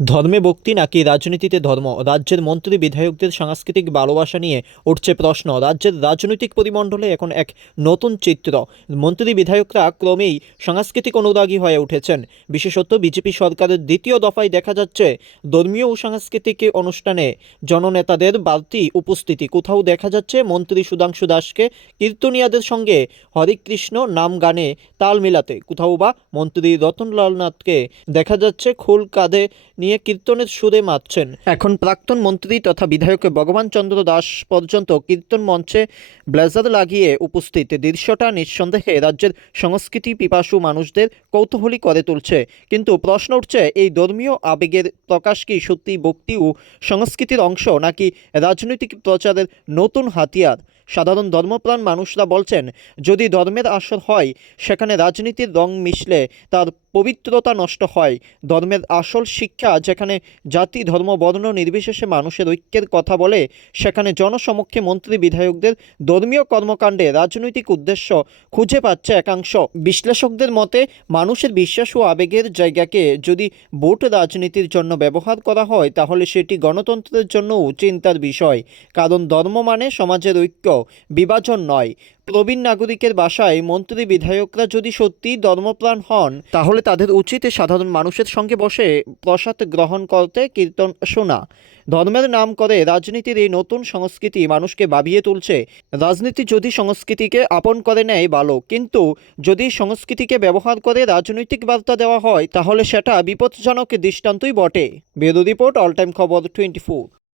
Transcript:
ধর্মে ভক্তি নাকি রাজনীতিতে ধর্ম? রাজ্যের মন্ত্রী বিধায়কদের সাংস্কৃতিক ভালোবাসা নিয়ে উঠছে প্রশ্ন। রাজ্যের রাজনৈতিক পরিমণ্ডলে এখন এক নতুন চিত্র। মন্ত্রী বিধায়করা ক্রমেই সাংস্কৃতিক অনুরাগী হয়ে উঠেছেন। বিশেষত বিজেপি সরকারের দ্বিতীয় দফায় দেখা যাচ্ছে ধর্মীয় ও সাংস্কৃতিক অনুষ্ঠানে জননেতাদের বাড়তি উপস্থিতি। কোথাও দেখা যাচ্ছে মন্ত্রী সুধাংশু দাসকে কীর্তনিয়াদের সঙ্গে হরে কৃষ্ণ নাম গানে তাল মিলাতে, কোথাও বা মন্ত্রী রতনলাল নাথকে দেখা যাচ্ছে খোল কাঁধে নিয়ে কীর্তনের সুরে মাতছেন। এখন প্রাক্তন মন্ত্রী তথা বিধায়ক ভগবান চন্দ্র দাস পর্যন্ত কীর্তন মঞ্চে ব্লেজার লাগিয়ে উপস্থিত। দৃশ্যটা নিঃসন্দেহে রাজ্যের সংস্কৃতি পিপাসু মানুষদের কৌতূহলী করে তুলছে। কিন্তু প্রশ্ন উঠছে, এই ধর্মীয় আবেগের প্রকাশ কি সত্যি ভক্তি ও সংস্কৃতির অংশ, নাকি রাজনৈতিক প্রচারের নতুন হাতিয়ার? সাধারণ ধর্মপ্রাণ মানুষরা বলছেন, যদি ধর্মের আসর হয় সেখানে রাজনীতির রং মিশলে তার পবিত্রতা নষ্ট হয়। ধর্মের আসল শিক্ষা যেখানে জাতি ধর্ম বর্ণ নির্বিশেষে মানুষের ঐক্যের কথা বলে, সেখানে জনসমক্ষে মন্ত্রী বিধায়কদের ধর্মীয় কর্মকাণ্ডে রাজনৈতিক উদ্দেশ্য খুঁজে পাচ্ছে একাংশ। বিশ্লেষকদের মতে, মানুষের বিশ্বাস ও আবেগের জায়গাকে যদি ভোট রাজনীতির জন্য ব্যবহার করা হয় তাহলে সেটি গণতন্ত্রের জন্যও চিন্তার বিষয়। কারণ ধর্ম মানে সমাজের ঐক্য, বিভাজন নয়। প্রবীণ নাগরিকের বাসায় মন্ত্রী বিধায়করা যদি সত্যি ধর্মপ্রাণ হন তাহলে তাদের উচিত সাধারণ মানুষের সঙ্গে বসে প্রসাদ গ্রহণ করতে, কীর্তন শোনা। ধর্মের নাম করে রাজনীতির এই নতুন সংস্কৃতি মানুষকে ভাবিয়ে তুলছে। রাজনীতি যদি সংস্কৃতিকে আপন করে নেয় ভালো, কিন্তু যদি সংস্কৃতিকে ব্যবহার করে রাজনৈতিক বার্তা দেওয়া হয় তাহলে সেটা বিপজ্জনক দৃষ্টান্তই বটে। ব্যুরো রিপোর্ট, অল টাইম খবর 24।